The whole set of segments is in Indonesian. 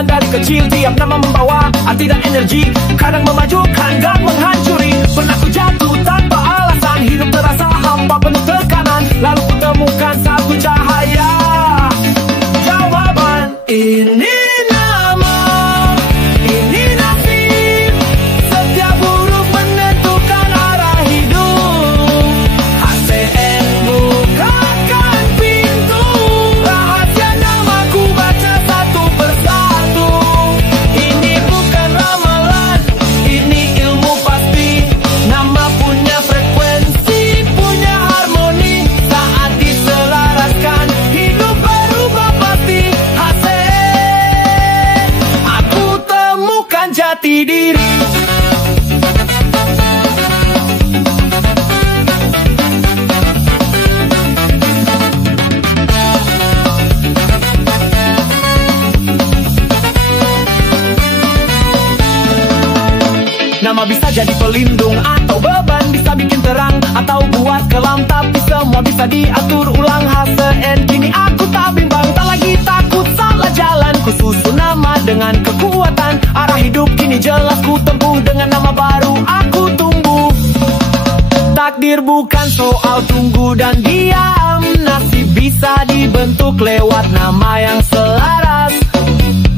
berjalan dari kecil. Tiap nama membawa arti dan energi, kadang memajukan dan menghancuri. Pernah ku jatuh tanpa alasan, hidup terasa hampa penuh tekanan. Lalu ku temukan satu cahaya, jawaban. Ini nama, ini nasib. Setiap huruf menentukan arah hidup. HCN bukakan pintu, rahasia namaku baca satu persatu. Ini bukan ramalan, ini ilmu pasti. Nama punya frekuensi, punya harmoni. Saat diselaraskan, hidup berubah pasti. HCN, aku temukan jati diri. Nama bisa jadi pelindung atau beban, bisa bikin terang atau buat kelam, tapi semua bisa diatur ulang. HCN, kini aku tak bimbang, tak lagi takut salah jalan. Ku susun nama dengan kekuatan, arah hidup kini jelas ku tempuh. Dengan nama baru aku tumbuh. Takdir bukan soal tunggu dan diam, nasib bisa dibentuk lewat nama yang selaras.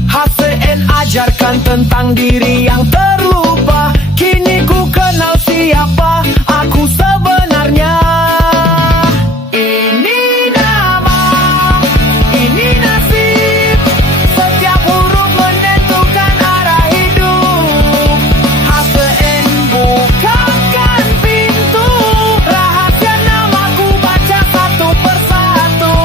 HCN ajarkan tentang diri yang terlupa, kini ku kenal siapa aku sebenarnya. Ini nama, ini nasib. Setiap huruf menentukan arah hidup. HCN bukakan pintu, rahasia namaku baca satu persatu.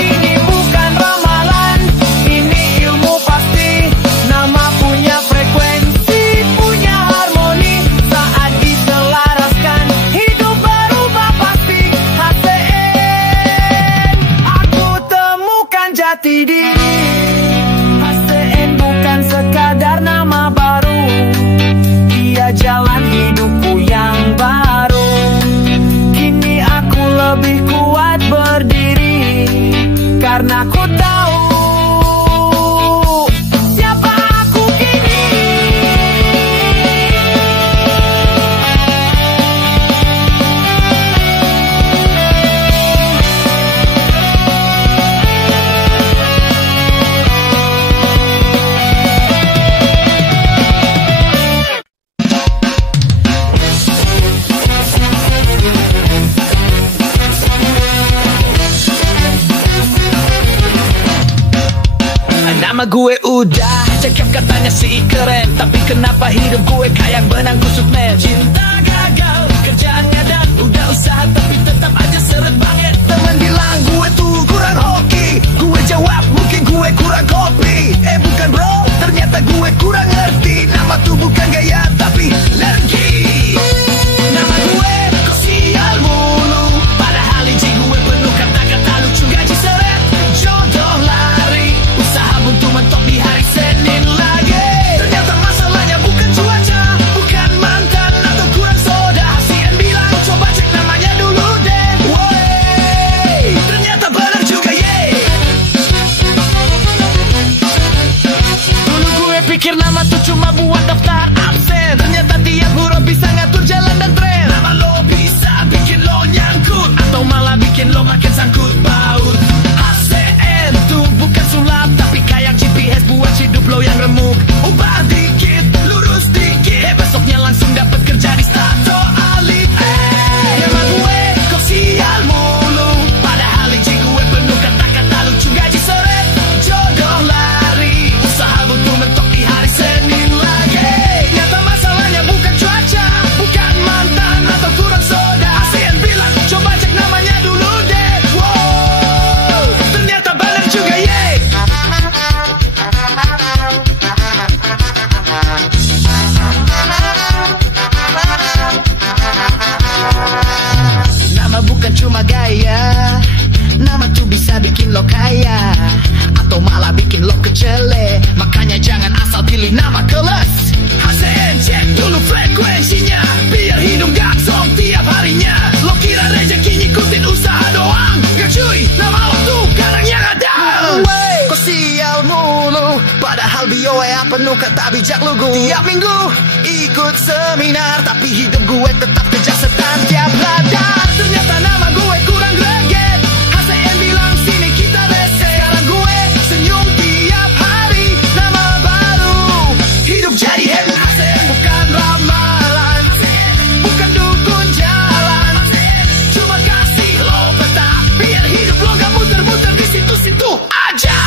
Ini bukan ramalan, ini ilmu pasti. Nama punya frekuensi, punya harmoni. Saat diselaraskan, hidup berubah pasti. HCN, aku temukan jati diri. HCN bukan sekadar nama baru, dia jalan hidupku yang baru. Kini aku lebih kuat berdiri, karena ku tahu siapa aku kini. Nama gue udah cakep, katanya sih keren, tapi kenapa hidup gue kayak benang kusut men. Cinta gagal, kerjaan ngadat, udah usaha tapi tetap aja seret banget. Temen bilang gue tuh kurang hoki, gue jawab mungkin gue kurang kopi. Bukan bro, ternyata gue kurang ngerti. Nama tuh bukan gaya tapi energi. Nama gue kok sial mulu, padahal iji gue penuh kata-kata lucu. Gaji seret, jodoh lari, usaha buntu mentok di hari Senin lagi. Ternyata masalahnya bukan cuaca, bukan mantan atau kurang soda. HCN bilang coba cek namanya dulu deh. Woi, ternyata benar juga ye. Dulu gue pikir nama tuh cuma buat daftar absen, ternyata tiap huruf bisa ngatur jalan dan tren. Nama lo bisa bikin lo nyangkut, atau malah bikin lo makin sangkut paut. HCN tuh bukan sulap, tapi kayak GPS buat hidup lo yang remuk. Ubah dikit, lurus dikit, besoknya langsung dapat kerja di Stato Alit. Nama gue kok sial mulu, padahal iji gue penuh kata-kata lucu. Gaji seret, jodoh lari, usaha buntu mentok di hari Senin lagi. Nyata masalahnya bukan cuaca, bukan mantan atau kurang soda. HCN bilang coba cek namanya dulu deh. Wow, ternyata benar juga ye. Nama bukan cuma gaya, nama tuh bisa bikin lo kaya, atau malah bikin lo kecele. Makanya jangan asal pilih nama kelas. HCN cek dulu frekuensinya, biar hidup gak song tiap harinya. Lo kira rezeki ngikutin usaha doang? Gak cuy, nama lo tuh kadang yang ada. Kok sial mulu, padahal kata bijak lugu. Tiap minggu ikut seminar, tapi hidup gue tetap kerja setan tiap ladar. Ternyata nama gue kurang greget, HCN bilang sini kita reset. Sekarang gue senyum tiap hari, nama baru, hidup jadi happy. HCN bukan ramalan, bukan dukun jalan, cuma kasih lo peta, biar hidup lo gak muter-muter di situ-situ aja.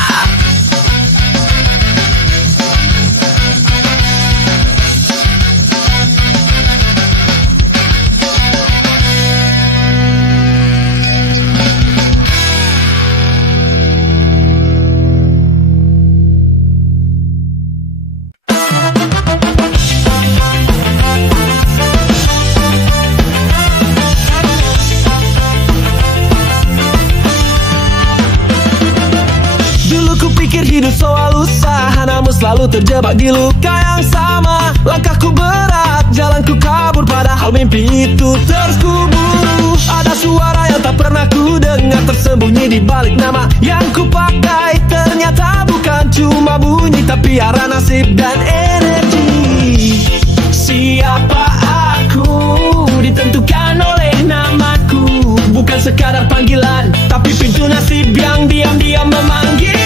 Hidup soal usaha, namun selalu terjebak di luka yang sama. Langkahku berat, jalanku kabur, padahal mimpi itu terus kuburu. Ada suara yang tak pernah ku dengar, tersembunyi di balik nama yang ku pakai. Ternyata bukan cuma bunyi, tapi arah nasib dan energi. Siapa aku ditentukan oleh namaku, bukan sekadar panggilan, tapi pintu nasib yang diam-diam memanggil.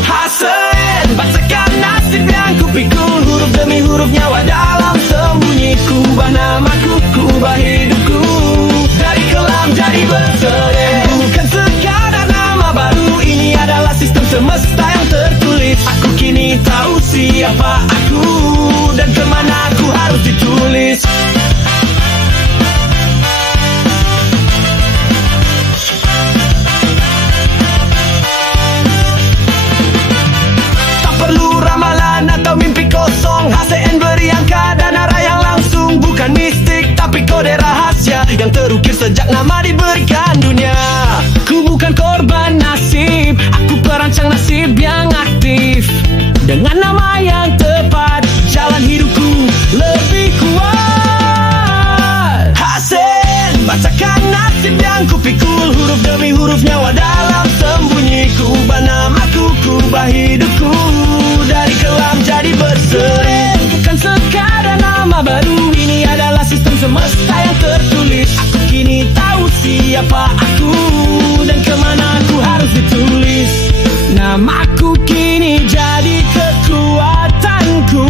HCN, bacakan nasib yang kupikul, huruf demi huruf nyawa dalam sembunyi. Kubah namaku, kubah hidupku, dari kelam jadi berseri. Bukan sekadar nama baru, ini adalah sistem semesta yang tertulis. Aku kini tahu siapa aku dan kemana aku harus ditulis. Atau mimpi kosong, HCN beri angka dan arah yang langsung. Bukan mistik tapi kode rahasia yang terukir sejak nama diberikan dunia. Ku bukan korban nasib, aku perancang nasib yang aktif. Dengan nama yang tepat, jalan hidupku lebih kuat. HCN, bacakan nasib yang kupikul, huruf demi huruf nyawa dalam sembunyi. Kubah namaku, kubah hidupku, dari kelam jadi berseri. Bukan sekadar nama baru, ini adalah sistem semesta yang tertulis. Aku kini tahu siapa aku dan kemana aku harus ditulis. Namaku kini jadi kekuatanku,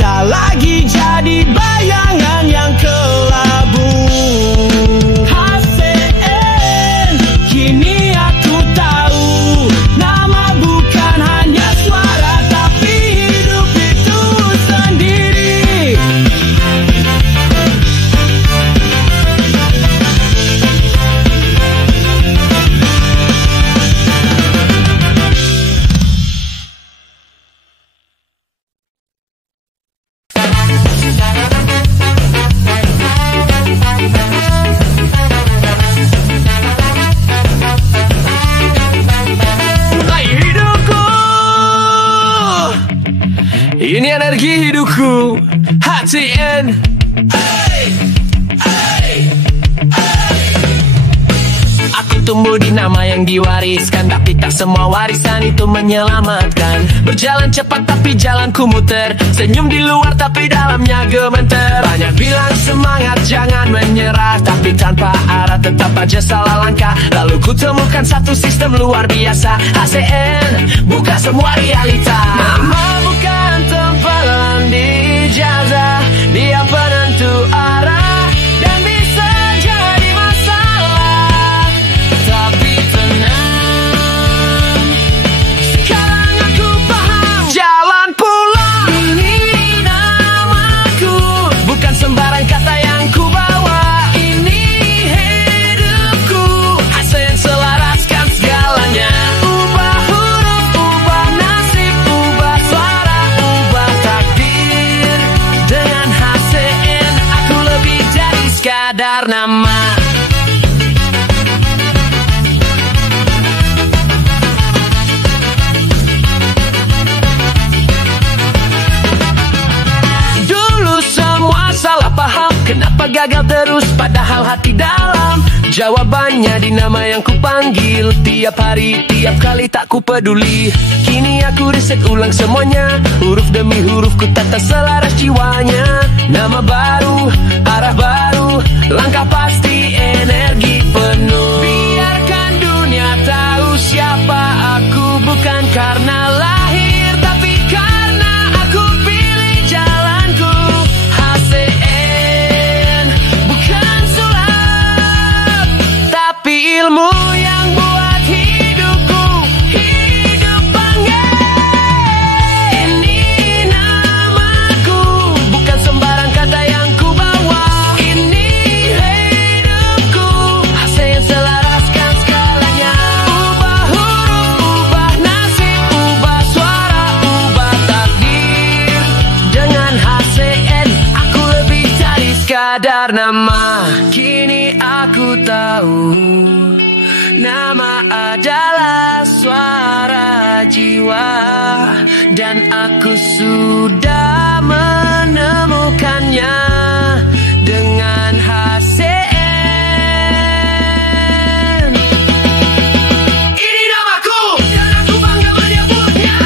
tak lagi jadi bayangan yang kelabu. HCN, kini aku tahu, nama bukan hanya suara, tapi hidup itu sendiri. Ini energi hidupku, HCN. Aku tumbuh di nama yang diwariskan, tapi tak semua warisan itu menyelamatkan. Berjalan cepat tapi jalanku muter, senyum di luar tapi dalamnya gemeter. Banyak bilang semangat jangan menyerah, tapi tanpa arah tetap aja salah langkah. Lalu ku temukan satu sistem luar biasa, HCN, buka semua realita. Nama bukan tempelan di ijazah, dia penentu arah dan bisa jadi masalah. Tapi tenang, sekarang aku paham, jalan pulang. Ini namaku, bukan sembarang kata yang ku bawa. Ini hidupku, HCN selaraskan segalanya. Ubah huruf, ubah nasib, ubah suara. paham kenapa gagal terus padahal hati dalam. Jawabannya di nama yang ku panggil. Tiap hari, tiap kali tak ku peduli. Kini aku riset ulang semuanya. Huruf demi huruf ku tata selaras jiwanya. Nama baru, arah baru, langkah pasti, energi penuh. Biarkan dunia tahu siapa aku. Bukan karena lahir, tapi karena aku pilih jalanku. HCN bukan sulap, tapi ilmu yang buat hidupku hidup bangga. Ini namaku, bukan sembarang kata yang ku bawa. Ini hidupku, HCN selaraskan skalanya. Ubah huruf, ubah nasib, ubah suara, ubah takdir. Dengan HCN aku lebih dari sekadar nama. Kini aku tahu nama adalah suara jiwa, dan aku sudah menemukannya dengan HCN. Ini namaku dan aku bangga menyebutnya.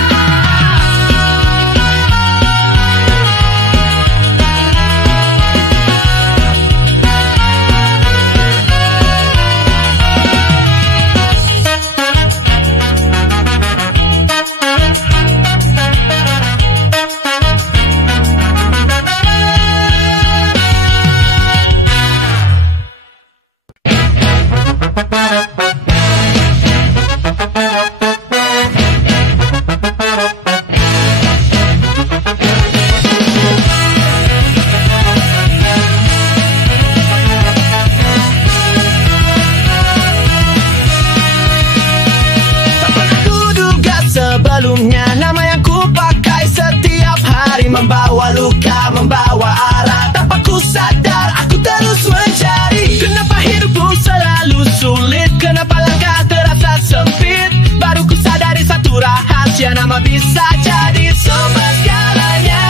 Sebelumnya nama yang ku pakai setiap hari membawa luka, membawa arah. Tanpa ku sadar aku terus mencari. Kenapa hidupku selalu sulit? Kenapa langkah terasa sempit? Baru ku sadari satu rahasia, nama bisa jadi sumber segalanya.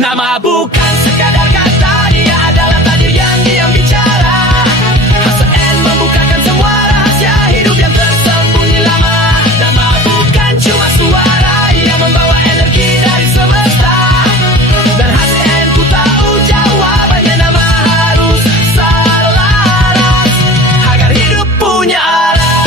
Nama bukan sekadar kata, dia adalah takdir yang diam bicara. HCN membukakan semua rahasia hidup yang tersembunyi lama. Nama bukan cuma suara yang membawa energi dari semesta. Dan HCN ku tahu jawabannya, nama harus selaras agar hidup punya arah.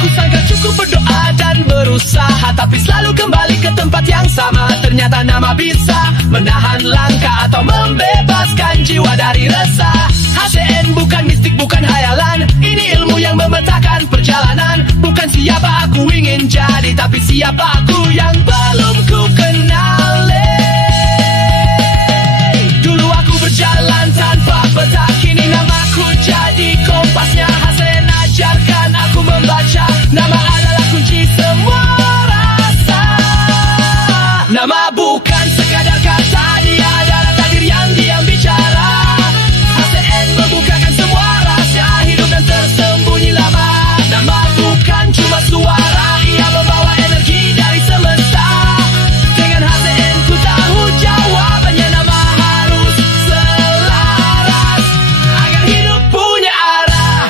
Ku sangka cukup berdoa dan berusaha, tapi selalu kembali ke tempat yang sama. Ternyata nama bisa menahan langkah atau membebaskan jiwa dari resah. HCN bukan mistik, bukan hayalan. Ini ilmu yang memetakan perjalanan. Bukan siapa aku ingin jadi, tapi siapa aku yang belum ku kenali. Dulu aku berjalan tanpa peta, kini namaku jadi kompasnya. HCN ajarkan aku membaca. Nama adalah kunci semua rasa. Nama bukan sekadar kata, dia adalah takdir yang diam bicara. HCN membukakan semua rahasia hidup yang tersembunyi lama. Nama bukan cuma suara, ia membawa energi dari semesta. Dengan HCN ku tahu jawabannya, nama harus selaras agar hidup punya arah.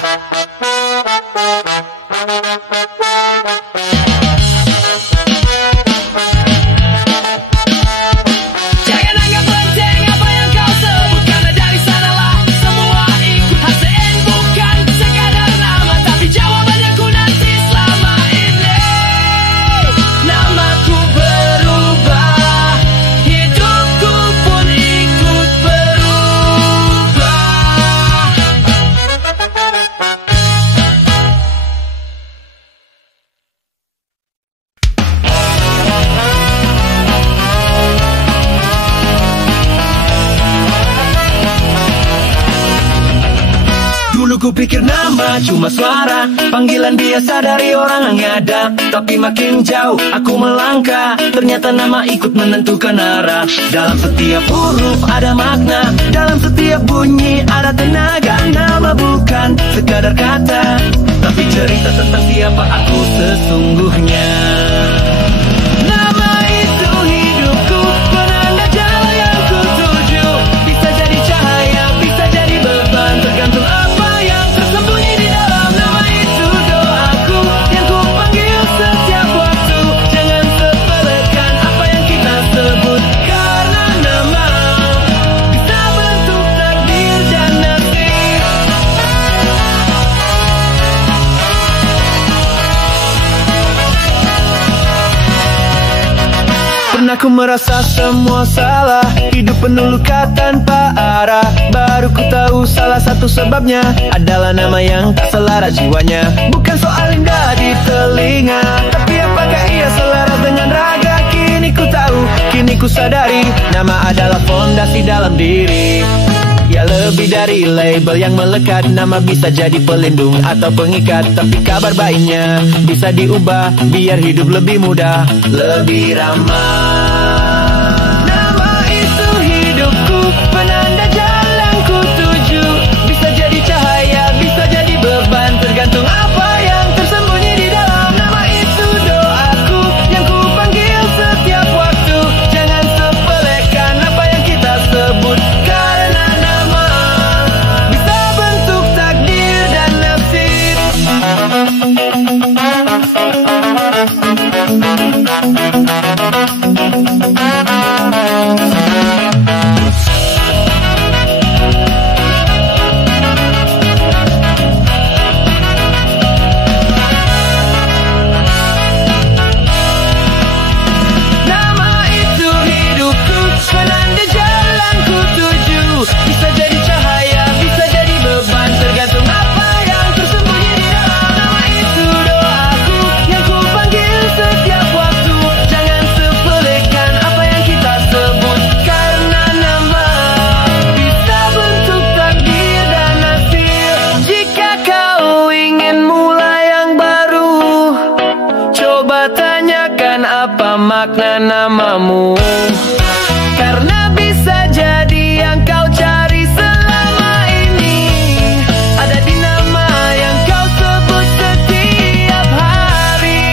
Jangan anggap penting apa yang kau sebut, karena dari sanalah semua ikut. HCN bukan sekadar nama, tapi jawaban yang ku nanti selama ini. Namaku berubah, hidupku pun ikut berubah. Dulu ku pikir nama cuma suara, panggilan biasa dari orang yang ada. Tapi makin jauh aku melangkah, ternyata nama ikut menentukan arah. Dalam setiap huruf ada makna, dalam setiap bunyi ada tenaga. Nama bukan sekadar kata, tapi cerita tentang siapa aku sesungguhnya. Nama itu hidupku, penanda jalan yang ku tuju. Bisa jadi cahaya, bisa jadi beban, tergantung apa yang tersembunyi di dalam. Nama itu doaku, yang ku panggil setiap waktu. Jangan sepelekan apa yang kita sebut, karena nama bisa bentuk takdir dan nasib. Pernah ku merasa semua salah, hidup penuh luka tanpa arah. Baru ku tahu salah satu sebabnya adalah nama yang tak selaras jiwanya. Bukan soal indah di telinga, tapi apakah ia selaras dengan raga. Kini ku tahu, kini ku sadari, nama adalah fondasi dalam diri. Ya lebih dari label yang melekat, nama bisa jadi pelindung atau pengikat. Tapi kabar baiknya bisa diubah biar hidup lebih mudah, lebih ramah. Nama itu hidupku, penanda jalan ku tuju. Bisa jadi cahaya, bisa jadi beban, tergantung apa yang tersembunyi di dalam. Nama itu doaku, yang ku panggil setiap waktu. Jangan sepelekan apa yang kita sebut, karena nama bisa bentuk takdir dan nasib. Nama itu hidupku, penanda jalan ku tuju. Bisa jadi cahaya, bisa jadi beban, tergantung apa yang tersembunyi di dalam. Nama itu doaku, yang ku panggil setiap waktu. Jangan sepelekan apa yang kita sebut, karena nama bisa bentuk takdir dan nasib. Jika kau ingin mulai yang baru, coba tanyakan apa makna namamu. Karena bisa jadi yang kau cari selama ini ada di nama yang kau sebut setiap hari.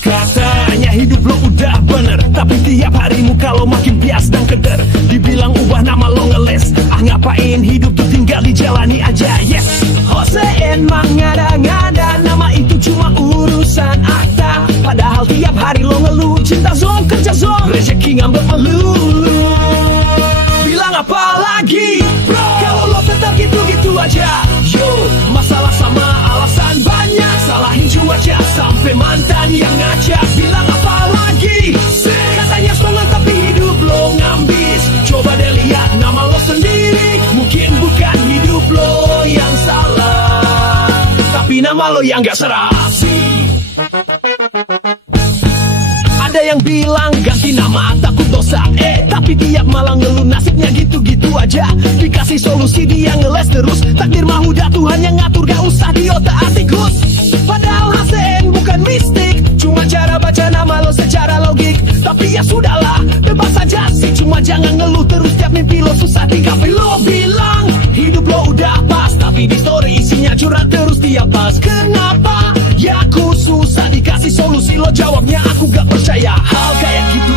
Katanya hidup lo udah bener, tapi tiap harimu kalau makin bias dan keder. Dibilang ubah nama lo ngeles, ngapain hidup tuh tinggal dijalani aja. Yes, Hosein mengada-ngada, nama itu cuma urusan akta. Padahal tiap hari lo ngeluh, cinta zong, kerja zong, rezeki ngambek melulu. Bilang apa lagi bro, kalau lo tetap gitu-gitu aja. Yo, masalah sama alasan banyak, salahin cuaca sampai mantan yang ngajak. Bilang apa lagi, katanya semangat tapi hidup lo ngambis. Coba deh lihat nama lo sendiri, mungkin bukan hidup lo yang salah, tapi nama lo yang gak serasi. Ada yang bilang ganti nama takut dosa, tapi tiap malam ngeluh nasibnya gitu-gitu aja. Dikasih solusi dia ngeles terus, takdir mah udah Tuhan yang ngatur, gak usah diotak-atik Gus. Padahal HCN bukan mistik, cuma cara baca nama lo secara logik. Tapi ya sudahlah, bebas aja sih, cuma jangan ngeluh terus tiap mimpi lo susah di kafe. Lo bilang hidup lo udah pas, tapi di story isinya curhat terus tiap pas. Kenapa? Ya aku susah dikasih solusi, lo jawabnya aku gak percaya. Hal kayak gitu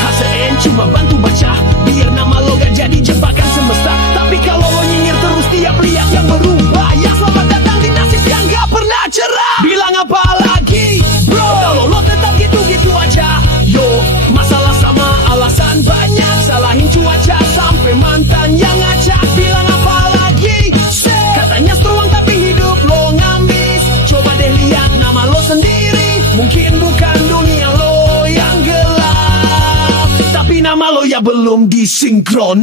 HCN cuma bantu baca, biar nama lo gak jadi jebakan semesta. Tapi kalau lo nyinyir terus tiap lihat yang berubah, ya selamat datang di nasib yang gak pernah cerah. Bilang apa lagi bro, kalau lo tetap gitu-gitu aja. Yo, masalah sama alasan banyak, salahin cuaca sampai mantan yang ngajak. Bilang apa lagi, katanya strong tapi hidup lo ngambis. Coba deh lihat nama lo sendiri, mungkin bukan dunia lo yang gelap, tapi nama lo ya belum disinkron.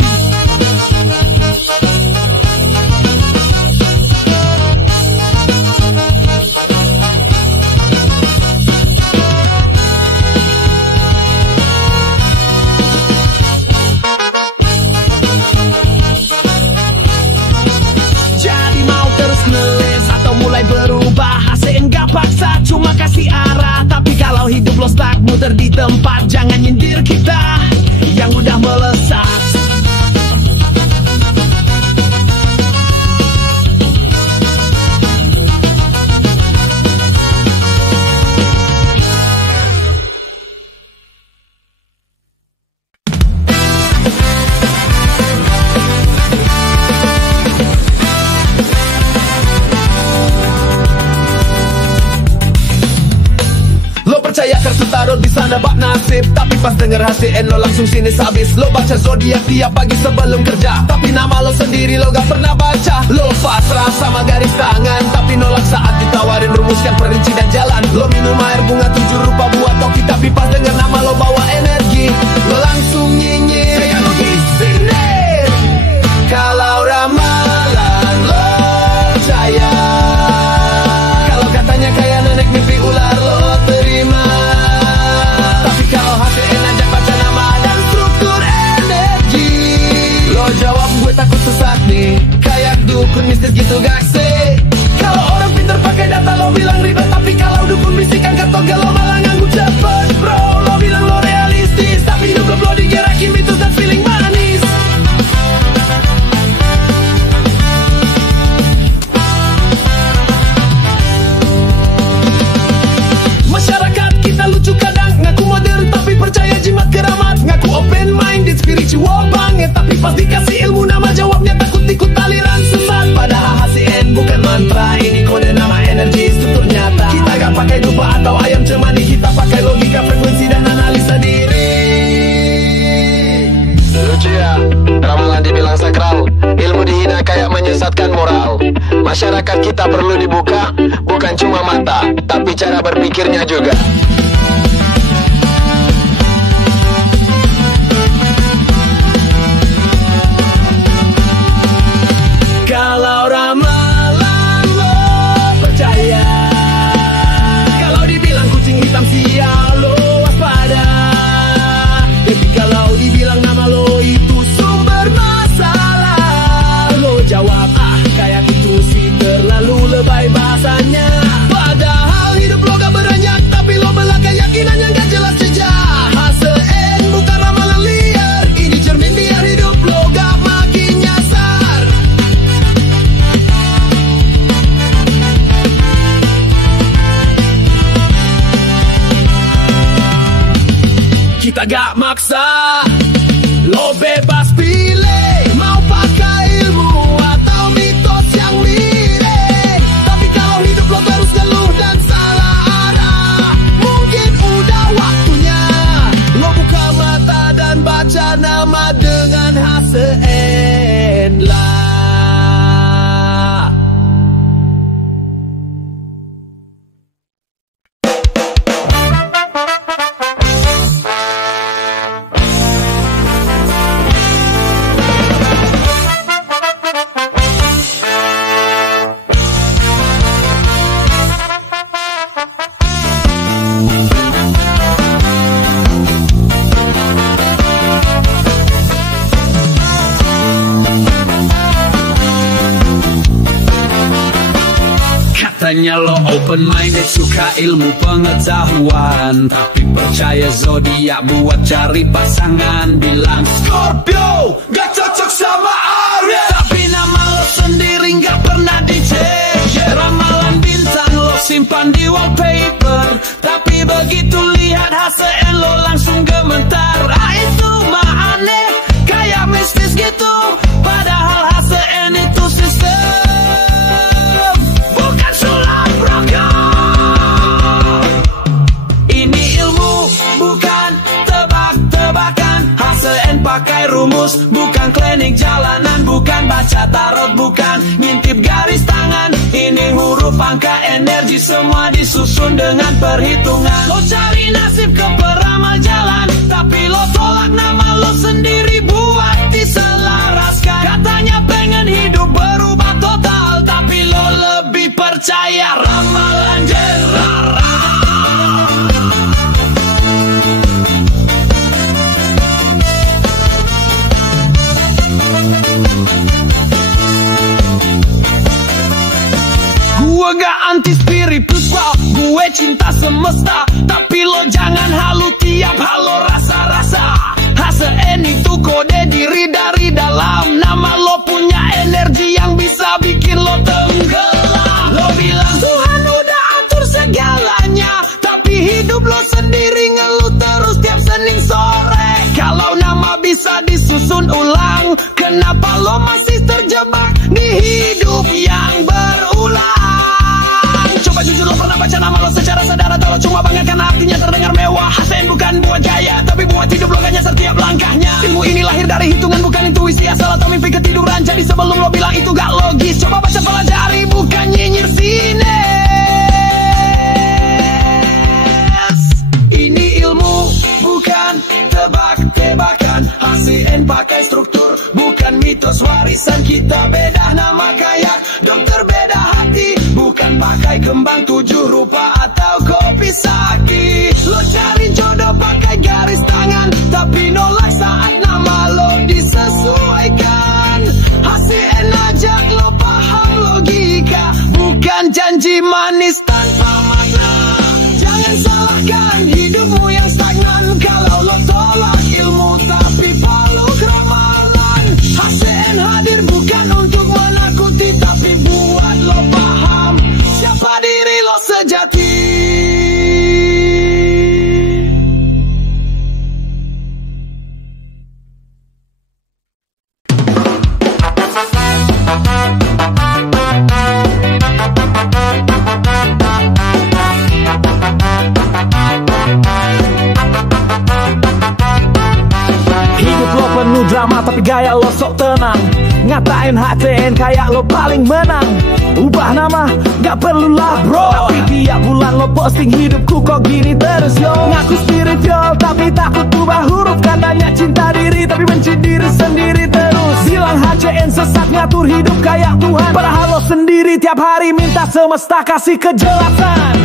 bisa nebak nasib, tapi pas denger HCN lo langsung sinis habis. Lo baca zodiak tiap pagi sebelum kerja, tapi nama lo sendiri lo gak pernah baca. Lo pasrah sama garis tangan, tapi nolak saat ditawarin rumuskan perinci dan jalan. Lo minum air bunga 7 rupa buat topi, tapi pas denger nama lo bawa energi. Lo langsung nyinyir, saya lo disindir. Kalau ramalan lo percaya, kalau katanya kayak nenek mimpi ular lo terima. Tapi kalau HCN ajak baca nama dan struktur energi, lo jawab gue takut sesat nih, kayak dukun mistis gitu gak sih. Kalau orang pintar pakai data lo bilang ribet, tapi kalau dukun bisikan kartogel lo malah nganggup cepet. Bro, lo bilang lo realistis, tapi hidup lo digerakin mitos dan feeling manis. Masyarakat kita lucu kadang, ngaku modern tapi percaya jimat keramat. Ngaku open minded, spiritual banget, tapi pas dikasih ilmu nama jawabnya takut ikut aliran sesat. Padahal HCN bukan mantra, ini kode nama energi struktur nyata. Kita gak pakai dupa atau ayam cemani, kita pakai logika, frekuensi dan analisa diri. Lucu ya, ramalan dibilang sakral, ilmu dihina kayak menyesatkan moral. Masyarakat kita perlu dibuka, bukan cuma mata, tapi cara berpikirnya juga. Kalau ramalan lo percaya, kalau dibilang kucing hitam sial lo waspada. Tapi kalau dibilang nama lo itu sumber masalah, lo jawab kayak itu sih terlalu lebay bahasanya. Padahal hidup lo gak beranjak, tapi lo belah keyakinan yang gak jelas jejak. HCN bukan ramalan liar, ini cermin biar hidup lo gak makin nyasar. Kita gak maksa, lo bebas pilih mau pakai ilmu atau mitos yang miring. Tapi kalau hidup lo terus ngeluh dan salah arah, mungkin udah waktunya lo buka mata dan baca nama dengan HCN lah. Katanya lo open minded, suka ilmu pengetahuan, tapi percaya zodiak buat cari pasangan. Bilang Scorpio gak cocok sama Aries, tapi nama lo sendiri gak pernah dicek. Ramalan bintang lo simpan di wallpaper, tapi begitu lihat HCN lo langsung gemetar. Itu mah aneh, kayak mistis gitu. Padahal HCN itu sistem, bukan sulap rokok. Ini ilmu, bukan tebak-tebakan. HCN pakai rumus, bukan klinik jalanan. Bukan baca tarot, bukan ngintip garis tangan. Ini huruf angka energi, semua disusun dengan perhitungan. Lo cari nasib ke peramal jalan, tapi lo tolak nama lo sendiri buat diselaraskan. Katanya pengen hidup berubah total, tapi lo lebih percaya ramalan jerara. Gue gak anti spiritual, gue cinta semesta, tapi lo jangan halu tiap halo rasa-rasa. HCN itu kode diri dari dalam, nama lo punya energi yang bisa bikin lo tenggelam. Lo bilang Tuhan udah atur segalanya, tapi hidup lo sendiri ngeluh terus tiap Senin sore. Kalau nama bisa disusun ulang, kenapa lo masih terjebak di hidup yang berulang? Coba jujur, lo pernah baca nama lo secara sadar atau lo lo cuma bangga karena artinya terdengar mewah. Hasen bukan buat gaya, tapi buat hidup lo gak nyasar tiap langkahnya. Ilmu ini lahir dari hitungan bukan intuisi asal atau mimpi ketiduran. Jadi sebelum lo bilang itu gak logis, coba baca pelajari bukan nyinyir sini. Ini ilmu bukan tebak-tebakan. HCN pakai struktur bukan mitos warisan. Kita beda nama kayak dokter beda hati, bukan pakai kembang 7 rupa atau kopi saki. Lo cari jodoh pakai garis tangan, tapi nolak saat nama lo disesuaikan. HCN ajak lo paham logika, bukan janji manis tanpa makna. Jangan salahkan hidupmu yang stagnan kalau lo tolak ilmu tapi paluk ramalan. HCN hadir bukan untuk menakuti, tapi buat lo paham siapa diri lo sejati. Penuh drama tapi gaya lo sok tenang. Ngatain HCN kayak lo paling menang. Ubah nama gak perlulah bro, tapi tiap bulan lo posting hidupku kok gini terus yo. Ngaku spiritual tapi takut ubah huruf. Katanya cinta diri tapi benci diri sendiri terus. Bilang HCN sesat ngatur hidup kayak Tuhan, padahal lo sendiri tiap hari minta semesta kasih kejelasan.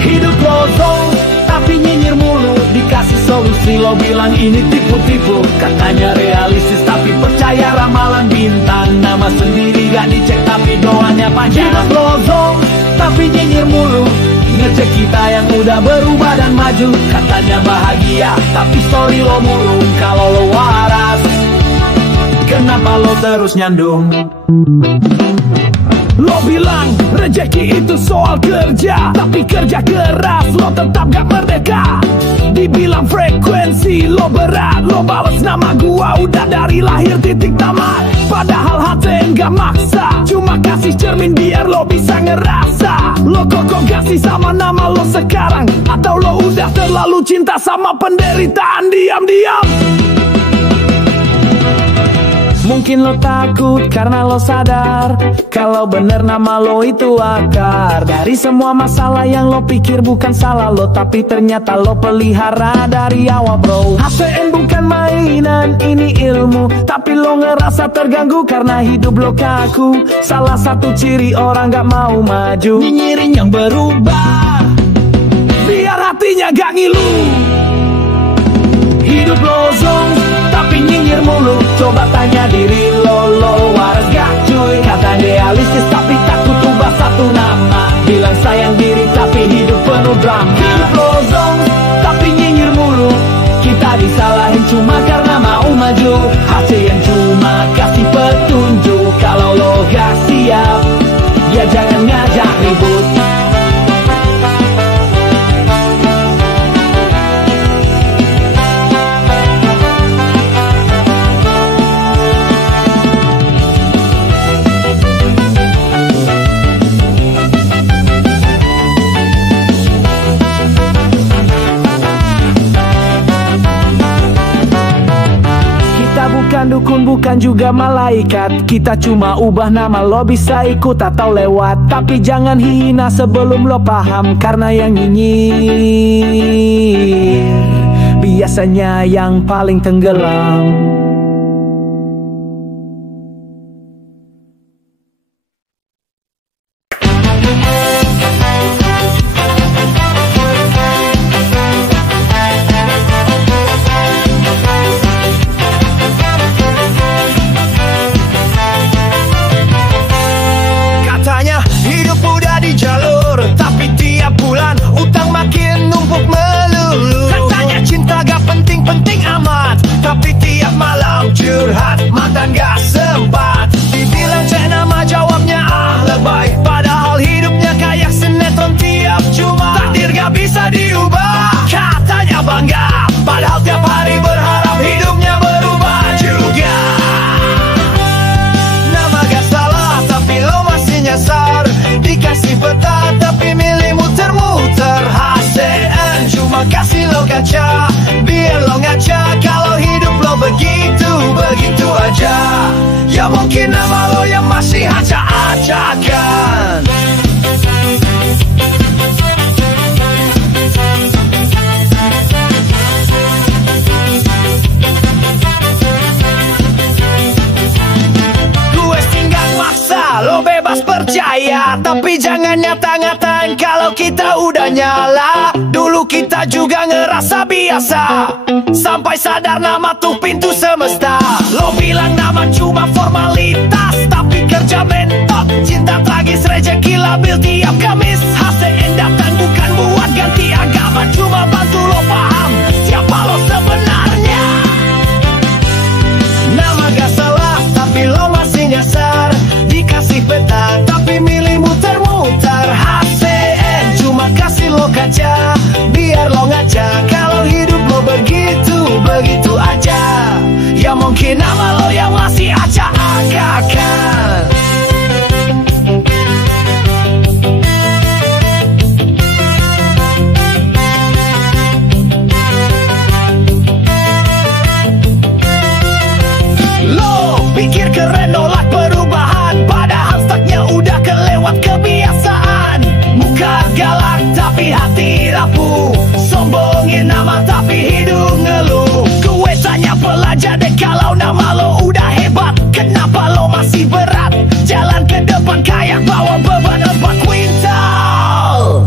Hidup lo zong tapi nyinyir mulu. Dikasih solusi lo bilang ini tipu-tipu. Katanya realistis tapi percaya ramalan bintang. Nama sendiri gak dicek tapi doanya panjang. Hidup lo zong tapi nyinyir mulu. Ngecek kita yang udah berubah dan maju. Katanya bahagia tapi story lo murung. Kalau lo waras kenapa lo terus nyandung? Lo bilang rezeki itu soal kerja, tapi kerja keras lo tetap gak merdeka. Dibilang frekuensi lo berat, lo balas nama gua udah dari lahir titik tamat. Padahal HCN gak maksa, cuma kasih cermin biar lo bisa ngerasa. Lo kokoh gak sih sama nama lo sekarang, atau lo udah terlalu cinta sama penderitaan diam-diam? Mungkin lo takut karena lo sadar kalau bener nama lo itu akar dari semua masalah yang lo pikir bukan salah lo, tapi ternyata lo pelihara dari awal bro. HCN bukan mainan, ini ilmu, tapi lo ngerasa terganggu karena hidup lo kaku. Salah satu ciri orang gak mau maju, nyinyirin yang berubah biar hatinya gak ngilu. Hidup lo zong tapi nyinyir mulu. Coba tanya diri lo, lo waras gak cuy? Kata realistis tapi takut ubah satu nama. Bilang sayang diri tapi hidup penuh drama. Hidup lo zong tapi nyinyir mulu. Kita disalahin cuma karena mau maju. HCN cuma kasih petunjuk. Kalau lo gak siap ya jangan ngajak ribut. Bukan dukun, bukan juga malaikat. Kita cuma ubah nama, lo bisa ikut atau lewat. Tapi jangan hina sebelum lo paham, karena yang nyinyir biasanya yang paling tenggelam. Tapi tiap malam mungkin nama lo yang masih acak-acakan. Gue tinggal maksa lo bebas percaya, tapi jangan nyata-ngatain kalau kita udah nyala. Dulu kita juga ngerasa biasa, sampai sadar nama tuh pintu semesta. Lo bilang nama cuma formalitas, tapi kerja mentok, cinta tragis, rejeki labil tiap Kamis. HCN datang bukan buat ganti agama, cuma bantu lo paham siapa lo sebenarnya. Nama gak salah, tapi lo masih nyasar. Dikasih peta, tapi milih muter-muter. HCN cuma kasih lo kaca, biar lo ngaca kalau hidup lo begitu aja. Ya mungkin nama lo yang masih acak-acakan. Lo pikir keren nolak perubahan, padahal stucknya udah kelewat kebiasaan. Muka galak tapi hati rapuh, sombongin nama tapi hidup ngeluh. Gue tanya pelajar deh, kalau nama lo udah hebat, kenapa lo masih berat jalan ke depan kayak bawa beban 4 kuintal?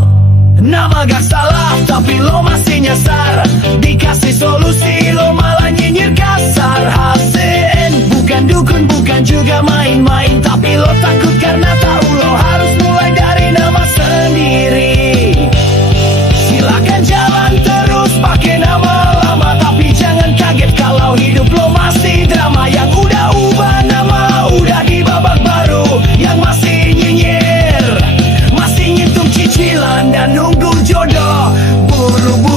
Nama gak salah, tapi lo masih nyasar. Dikasih solusi, lo malah nyinyir kasar. HCN bukan dukun, bukan juga main-main, tapi lo takut karena tahu lo harus mulai dari nama sendiri. Silakan jalan terus pakai nama lama, tapi jangan kaget kalau hidup lo masih drama. Yang udah ubah nama, udah di babak baru. Yang masih nyinyir, masih ngitung cicilan dan nunggu jodoh. Buru-buru